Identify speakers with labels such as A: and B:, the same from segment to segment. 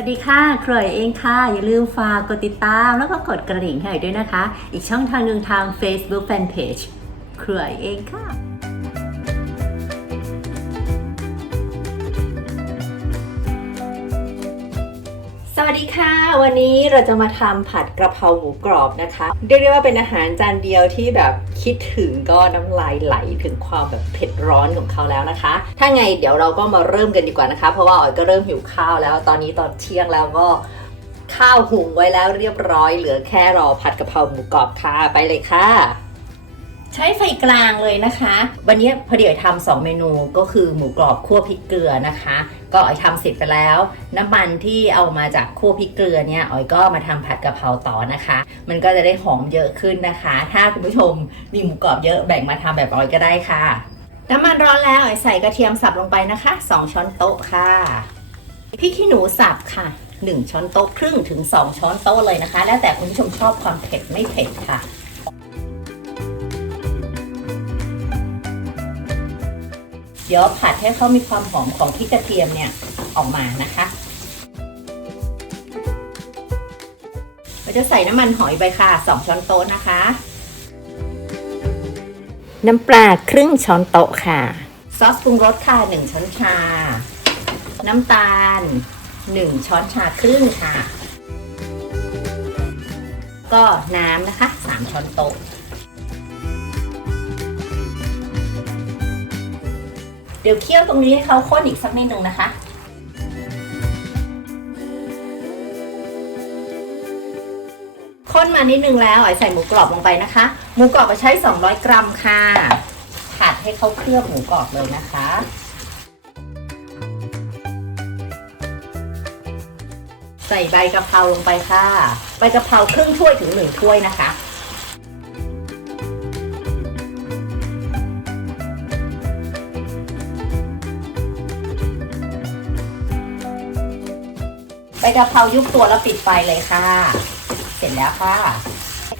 A: วัสดีค่ะเครยเองค่ะ อย่าลืมฝากกดติดตามแล้วก็กดกระดิ่งให้ด้วยนะคะ อีกช่องทางหนึ่งทาง Facebook Fanpage เครยเองค่ะ วัสดีค่ะ วันนี้เราจะมาทำผัดกระเพราหมูกรอบนะคะเรียกได้ว่าเป็นอาหารจานเดียวที่แบบคิดถึงก็น้ำลายไหลถึงความแบบเผ็ดร้อนของเขาแล้วนะคะ ถ้าไงเดี๋ยวเราก็มาเริ่มกันดีกว่านะคะ เพราะว่าอ๋อยก็เริ่มหิวข้าวแล้ว ตอนนี้ตอนเที่ยงแล้วก็ข้าวหุงไว้แล้วเรียบร้อย เหลือแค่รอผัดกระเพราหมูกรอบค่ะไปเลยค่ะ ใช้ไฟกลางเลยนะคะ วันนี้พอดีอ๋อทำสองเมนูก็คือหมูกรอบคั่วพริกเกลือนะคะ ก็อ๋อยทำเสร็จไปแล้ว น้ำมันที่เอามาจากคั่วพริกเกลือเนี่ยอ๋อยก็มาทำผัดกะเพราต่อนะคะ มันก็จะได้หอมเยอะขึ้นนะคะ ถ้าคุณผู้ชมมีหมูกรอบเยอะแบ่งมาทำแบบอ๋อยก็ได้ค่ะ น้ำมันร้อนแล้วอ๋อยใส่กระเทียมสับลงไปนะคะ 2 ช้อนโต๊ะค่ะพริกขี้หนูสับค่ะ 1 ช้อนโต๊ะครึ่งถึง 2 ช้อนโต๊ะเลยนะคะ แล้วแต่คุณผู้ชมชอบความเผ็ดไม่เผ็ดค่ะ เดี๋ยวผัดให้เขามีความหอมของพริกกระเทียมเนี่ยออกมานะคะเราจะใส่น้ำมันหอยไปค่ะ 2 ช้อนโต๊ะนะคะ น้ำปลาครึ่งช้อนโต๊ะค่ะ ซอสปรุงรสค่ะ 1 ช้อนชา น้ำตาล 1 ช้อนชาครึ่งค่ะ ก็น้ำนะคะ 3 ช้อนโต๊ะ ดี๋ยวเคี่ยวตรงนี้ให้เขาข้นอีกสักนิดหนึ่งนะคะ ข้นมานิดนึงแล้วอ๋อยใส่หมูกรอบลงไปนะคะ หมูกรอบมาใช้ 200 กรัมค่ะผัดให้เขาเคลือบหมูกรอบเลยนะคะใส่ใบกะเพราลงไปค่ะ ใบกะเพราครึ่งถ้วยถึงหนึ่งถ้วยนะคะ ใบกะเพรายุบตัวแล้วปิดไฟเลยค่ะ เสร็จแล้วค่ะ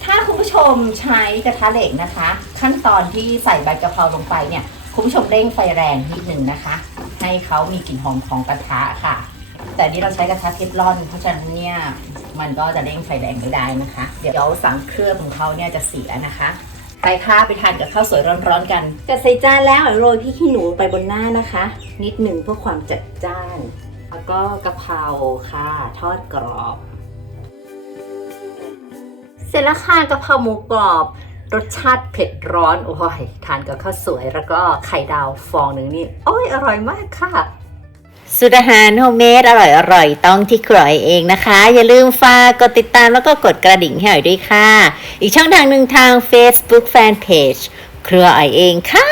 A: ถ้าคุณผู้ชมใช้กระทะเหล็กนะคะ ขั้นตอนที่ใส่ใบกะเพราลงไปเนี่ย คุณผู้ชมเร่งไฟแรงนิดหนึ่งนะคะ ให้เขามีกลิ่นหอมของกระทะค่ะ แต่นี่เราใช้กระทะเทฟลอน เพราะฉะนั้นเนี่ยมันก็จะเร่งไฟแรงไม่ได้นะคะ เดี๋ยวสังเครื่องของเขาเนี่ยจะเสียนะคะไปค่ะไปทานกับข้าวสวยร้อนๆกันจะใส่จานแล้วโรยพริกขี้หนูไปบนหน้านะคะ นิดหนึ่งเพื่อความจัดจ้าน แล้วก็กะเพราค่ะ ทอดกรอบ เสร็จแล้วค่ะกะเพราหมูกรอบ รสชาติเผ็ดร้อน โอ้ย ทานกับข้าวสวยแล้วก็ไข่ดาวฟองหนึ่งนี่ โอ้ย อร่อยมากค่ะ
B: สุดอาหารโฮมเมดอร่อยอร่อยต้องที่กรอยเองนะคะ อย่าลืมฝากกดติดตามแล้วก็กดกระดิ่งให้หน่อยด้วยค่ะ อีกช่องทางหนึ่งทาง Facebook Fanpage เครือไอเองค่ะ